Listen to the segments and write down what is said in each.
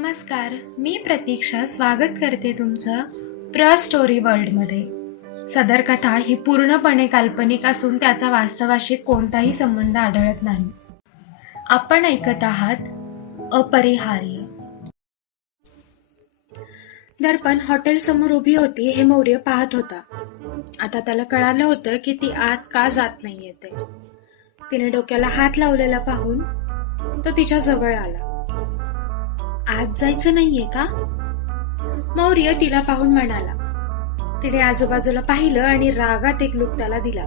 नमस्कार मी प्रतीक्षा स्वागत करते तुमचं प्र स्टोरी वर्ल्डमध्ये. सदर कथा ही पूर्णपणे काल्पनिक असून त्याचा वास्तवाशी कोणताही संबंध आढळत नाही. आपण ऐकत आहात अपरिहार्य. दर्पण हॉटेल समोर उभी होती हे मौर्य पाहत होता. आता त्याला कळालं होतं की ती आत का जात नाही येते. तिने डोक्याला हात लावलेला पाहून तो तिच्या जवळ आला. आज जायचं नाहीये का? मौर्य तिला पाहून म्हणाला. तिने आजूबाजूला पाहिलं आणि रागात एक लुक त्याला दिला.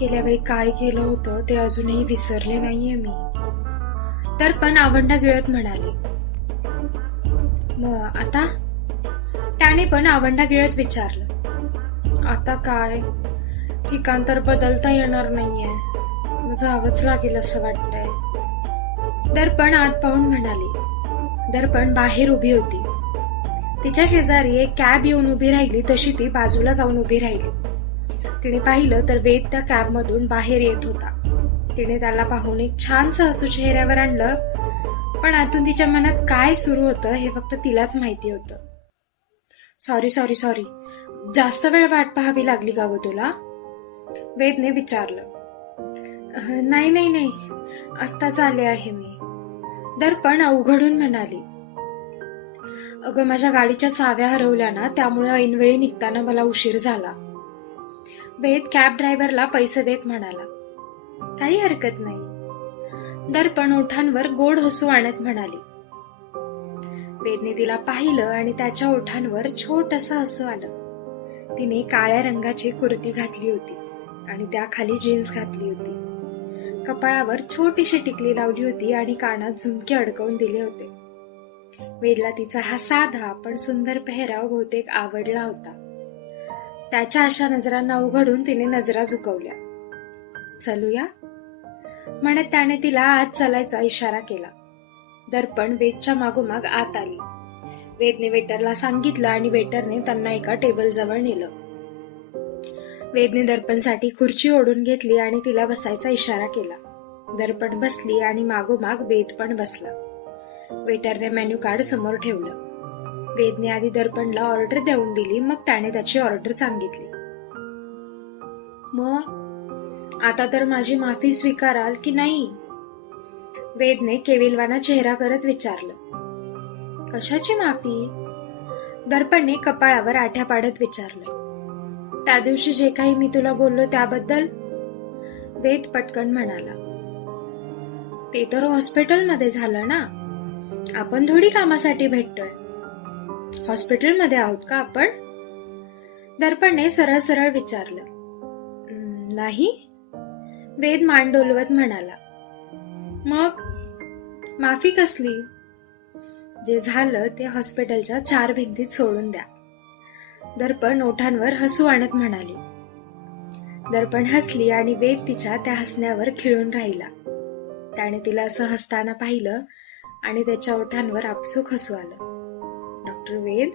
गेल्या वेळी काय केलं होतं ते अजूनही विसरले नाहीये मी. तर पण आवंडा गिळत म्हणाले. "मग आता? त्याने पण आवंडा गिळत विचारलं. आता काय? ठिकाण तर बदलता येणार नाहीये. जावंच लागेल असं वाटतंय. दर्पण आत पाहून म्हणाली दर्पण बाहेर उभी होती. तिच्या शेजारी एक कॅब येऊन उभी राहिली तशी ती बाजूला जाऊन उभी राहिली. तिने पाहिलं तर वेद त्या कॅब मधून बाहेर येत होता. तिने त्याला पाहून एक छान हसू चेहऱ्यावर आणलं पण आतून तिच्या मनात काय सुरू होतं हे फक्त तिलाच माहिती होतं. सॉरी सॉरी सॉरी जास्त वेळ वाट पाहावी लागली का ग तुला? वेदने विचारलं. नाही नाही नाही आत्ताच आले आहे मी. दर्पण अवघडून म्हणाली. अगं माझ्या गाडीच्या चाव्या हरवल्या ना त्यामुळे ऐनवेळी निघताना मला उशीर झाला. वेद कॅब ड्रायव्हरला पैसे देत म्हणाला. काही हरकत नाही. दर्पण ओठांवर गोड हसू आणत म्हणाली. वेदने तिला पाहिलं आणि त्याच्या ओठांवर छोटस हसू आलं. तिने काळ्या रंगाची कुर्ती घातली होती आणि त्याखाली जीन्स घातली होती. कपाळावर छोटीशी टिकली लावली होती आणि कानात झुमके अडकवून दिले होते. वेदला तिचा हा साधा पण सुंदर पेहराव बहुतेक आवडला होता. त्याच्या अशा नजरांना उघडून तिने नजरा झुकवल्या. चलूया? म्हणत त्याने तिला आत चालायचा इशारा केला. दर्पण वेदच्या मागोमाग आत आली. वेदने वेटरला सांगितलं आणि वेटरने त्यांना एका टेबल जवळ नेलं. वेदने दर्पणसाठी खुर्ची ओढून घेतली आणि तिला बसायचा इशारा केला. दर्पण बसली आणि मागोमाग वेद पण बसला. वेटरने मेन्यू कार्ड समोर ठेवलं. वेदने आधी दर्पणला ऑर्डर देऊन दिली मग त्याने त्याची ऑर्डर सांगितली. मग? आता तर माझी माफी स्वीकाराल की नाही? वेदने केविलवाना चेहरा करत विचारलं. कशाची माफी? दर्पणने कपाळावर आठ्या पाडत विचारलं. त्या दिवशी जे काही मी तुला बोललो त्याबद्दल वेद पटकन म्हणाला. ते तर हॉस्पिटलमध्ये झालं ना? आपण थोडी कामासाठी भेटतोय. हॉस्पिटलमध्ये आहोत का आपण? दर्पणने सरळ सरळ विचारलं. नाही वेद मान डोलवत म्हणाला. मग? माफी कसली? जे झालं ते हॉस्पिटलच्या चार भिंतीत सोडून द्या. दर्पण ओठांवर हसू आणत म्हणाली. दर्पण हसली आणि वेद तिच्या त्या हसण्यावर खिळून राहिला. त्याने तिला असं हसताना पाहिलं आणि त्याच्या ओठांवर आपसूक हसू आलं. डॉक्टर वेद?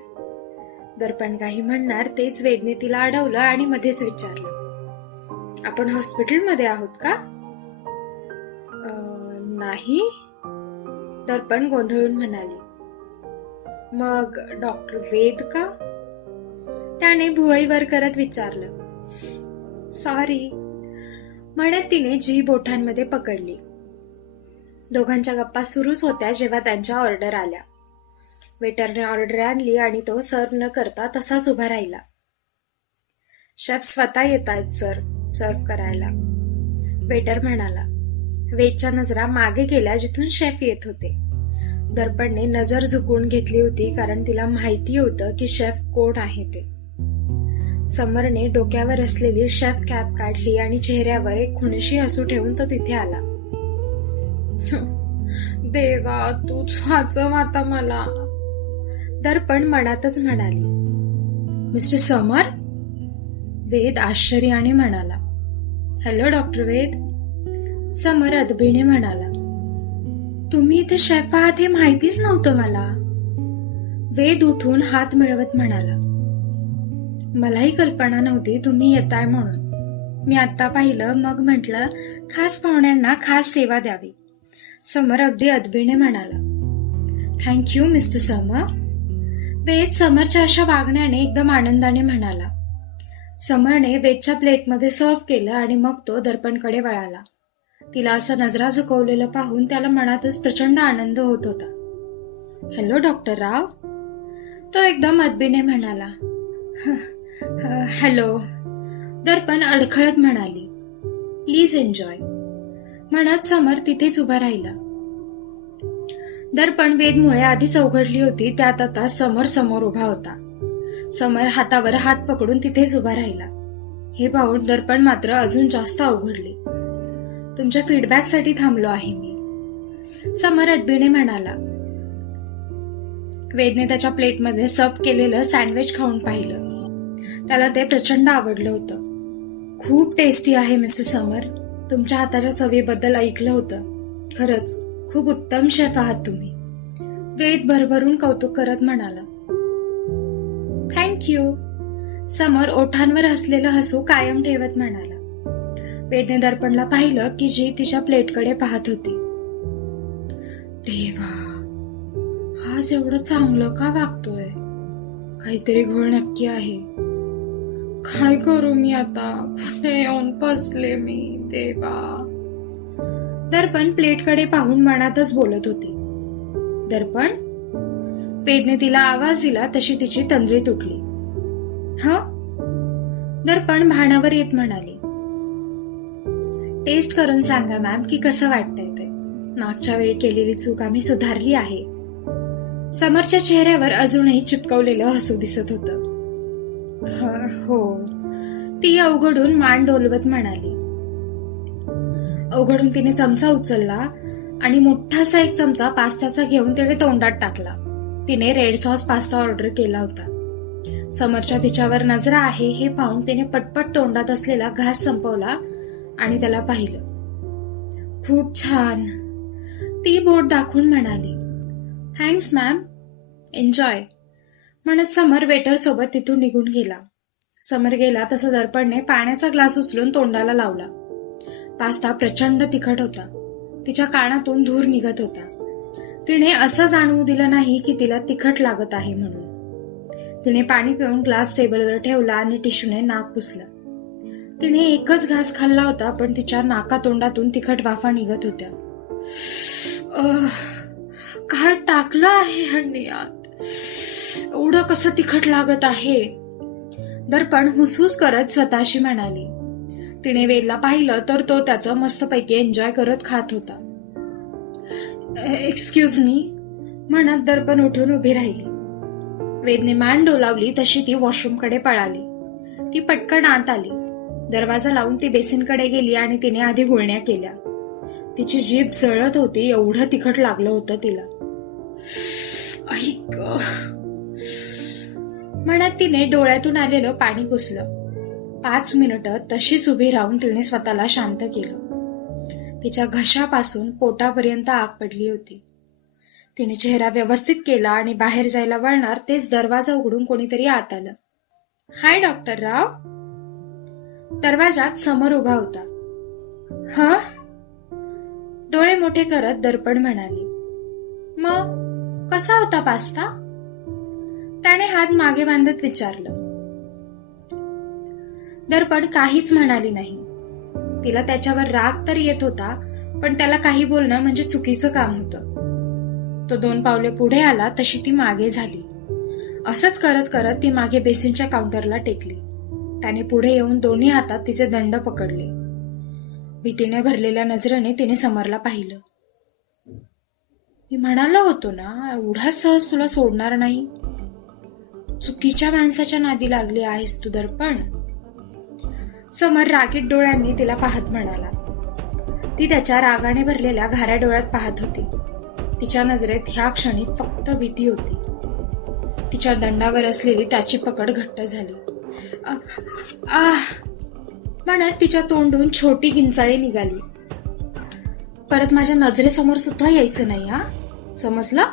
दर्पण काही म्हणणार तेच वेदने तिला अडवलं आणि मध्येच विचारलं. आपण हॉस्पिटलमध्ये आहोत का? नाही? दर्पण गोंधळून म्हणाली. मग डॉक्टर वेद का? त्याने भुवईवर करत विचारलं. सॉरी म्हणत तिने जी बोठांमध्ये पकडली. दोघांच्या गप्पा सुरूच होत्या जेव्हा त्यांच्या ऑर्डर आल्या. वेटरने ऑर्डर आणली आणि तो सर्व न करता तसाच उभा राहिला. शेफ स्वतः येत आहेत सर. सर्व करायला. वेटर म्हणाला. वेदच्या नजरा मागे गेल्या जिथून शेफ येत होते. दर्पणने नजर झुकून घेतली होती कारण तिला माहिती होतं की शेफ कोण आहे ते. समरने डोक्यावर असलेली शेफ कॅप काढली आणि चेहऱ्यावर एक खुणशी हसू ठेवून तो तिथे आला. देवा तूच वाचव आता मला. दर्पण मनातच म्हणाली. मिस्टर समर? वेद आश्चर्याने म्हणाला. हॅलो डॉक्टर वेद. समर अदबीने म्हणाला. तुम्ही इथे शेफ आहात हे माहितीच नव्हतं मला. वेद उठून हात मिळवत म्हणाला. मलाही कल्पना नव्हती तुम्ही येताय म्हणून. मी आत्ता पाहिलं मग म्हटलं खास पाहुण्यांना खास सेवा द्यावी. समर अगदी अदबीने म्हणाला. थँक्यू मिस्टर समर वेद समरच्या अशा वागण्याने एकदम आनंदाने म्हणाला. समरने वेदच्या प्लेटमध्ये सर्व्ह केलं आणि मग तो दर्पणकडे वळाला. तिला असं नजरा झुकवलेलं पाहून त्याला मनातच प्रचंड आनंद होत होता. Hello doctor Rao. तो एकदम अदबीने म्हणाला. हॅलो. दर्पण अडखळत म्हणाली. Please enjoy. म्हणत समर तिथेच उभा राहिला. दर्पण वेदमुळे आधीच अवघडली होती त्यात आता समर समोर उभा होता. समर हातावर हात पकडून तिथेच उभा राहिला. हे पाहून दर्पण मात्र अजून जास्त अवघडली. तुमच्या फीडबॅकसाठी थांबलो आहे मी. समर अदबीने म्हणाला. वेदने त्याच्या प्लेटमध्ये सर्व केलेलं सँडविच खाऊन पाहिलं. त्याला ते प्रचंड आवडलं होतं. खूप टेस्टी आहे मिस्टर समर तुमच्या हाताच्या चवीबद्दल ऐकलं होतं. खरंच खूप उत्तम शेफ आहात तुम्ही. वेद भरभरून कौतुक करत म्हणाला. थँक्यू समर ओठांवर हसलेलं हसू कायम ठेवत म्हणाला. वेदने दर्पणला पाहिलं की जी तिच्या प्लेटकडे पाहत होती. देवा हा एवढं चांगलं का वागतोय? काहीतरी घोळ नक्की आहे. काय करू मी आता? कुठे येऊन बसले मी देवा? दर्पण प्लेटकडे पाहून मनातच बोलत होती. दर्पण? पेदने तिला आवाज दिला तशी तिची तंद्री तुटली. ह? दर्पण भाणावर येत म्हणाली. टेस्ट करून सांगा मॅम की कसं वाटतंय ते? मागच्या वेळी केलेली चूक आम्ही सुधारली आहे. समोरच्या चेहऱ्यावर अजूनही चिपकवलेलं हसू दिसत होतं. हो. ती अवघडून मान डोलवत म्हणाली. अवघडून तिने चमचा उचलला आणि मोठासा एक चमचा पास्त्याचा घेऊन तिने तोंडात टाकला. तिने रेड सॉस पास्ता ऑर्डर केला होता. समोरच्या तिच्यावर नजरा आहे हे पाहून तिने पटपट तोंडात असलेला घास संपवला आणि त्याला पाहिलं. खूप छान. ती बोट दाखवून म्हणाली. Thanks ma'am. एन्जॉय. म्हणत समर वेटर सोबत तिथून निघून गेला. समर गेला तसं दर्पणने पाण्याचा ग्लास उचलून तोंडाला लावला. पास्ता प्रचंड तिखट होता. तिच्या कानातून धूर निघत होता. तिने असं जाणवू दिलं नाही की तिला तिखट लागत आहे म्हणून. तिने पाणी पिऊन ग्लास टेबलवर ठेवला आणि टिश्यूने नाक पुसलं. तिने एकच घास खाल्ला होता पण तिच्या नाका तोंडातून तिखट वाफा निघत होत्या. काय टाकलं आहे ह्यांनी यात एवढं कसं तिखट लागत आहे? दर्पण हुसहुस करत स्वतःशी म्हणाली. तिने वेदला पाहिलं तर तो त्याचं मस्तपैकी एन्जॉय करत खात होता. एक्सक्यूज मी म्हणत दर्पण उठून उभी राहिली. वेदने मान डोलावली तशी ती वॉशरूमकडे पळाली. ती पटकन आत आली. दरवाजा लावून ती बेसिनकडे गेली आणि तिने आधी गुळण्या केल्या. तिची जीभ जळत होती एवढं तिखट लागलं होतं तिला. ऐक म्हणत तिने डोळ्यातून आलेलं पाणी पुसलं. पाच मिनिटं तशीच उभी राहून तिने स्वतःला शांत केलं. तिच्या घशापासून पोटापर्यंत आग पडली होती. तिने चेहरा व्यवस्थित केला आणि बाहेर जायला वळणार तेच दरवाजा उघडून कोणीतरी आत आलं. हाय डॉक्टर राव. दरवाजात समोर उभा होता. ह? डोळे मोठे करत दर्पण म्हणाली. मग कसा होता पास्ता? त्याने हात मागे बांधत विचारलं. दर्पण काहीच म्हणाली नाही. तिला त्याच्यावर राग तर येत होता पण त्याला काही बोलणं म्हणजे चुकीचं काम होतं. तो दोन पावले पुढे आला तशी ती मागे झाली. असंच करत करत ती मागे बेसिनच्या काउंटरला टेकली. त्याने पुढे येऊन दोन्ही हातात तिचे दंड पकडले. भीतीने भरलेल्या नजरेने तिने समरला पाहिलं. मी म्हणालो होतो ना एवढा सहज तुला सोडणार नाही? चुकीच्या माणसाच्या नादी लागली आहेस तू दर्पण समर रागीट डोळ्यांनी तिला पाहत म्हणाला. ती त्याच्या रागाने भरलेल्या घाऱ्या डोळ्यात पाहत होती. तिच्या नजरेत ह्या क्षणी फक्त भीती होती. तिच्या दंडावर असलेली त्याची पकड घट्ट झाली. आ, आह म्हणत तिच्या तोंडून छोटी गिंचाळी निघाली. परत माझ्या नजरेसमोर सुद्धा यायचं नाही हा? समजलं?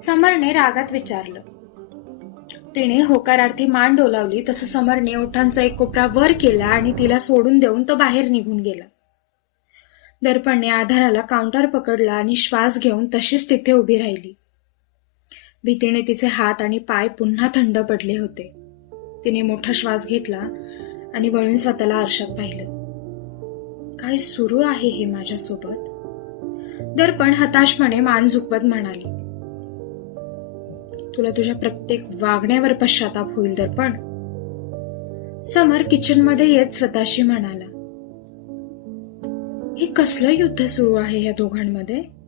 समरने रागात विचारलं. तिने होकारार्थी मान डोलावली तसं समरने ओठांचा एक कोपरा वर केला आणि तिला सोडून देऊन तो बाहेर निघून गेला. दर्पणने आधाराला काउंटर पकडला आणि श्वास घेऊन तशीच तिथे उभी राहिली. भीतीने तिचे हात आणि पाय पुन्हा थंड पडले होते. तिने मोठा श्वास घेतला आणि वळून स्वतःला आरशात पाहिलं. काय सुरू आहे हे माझ्यासोबत? दर्पण हताशपणे मान झुकवत म्हणाली. तुला तुझ्या प्रत्येक वागण्यावर पश्चाताप होईल तर पण. समर किचनमध्ये येत स्वतःशी म्हणाला हे कसलं युद्ध सुरू आहे या दोघांमध्ये?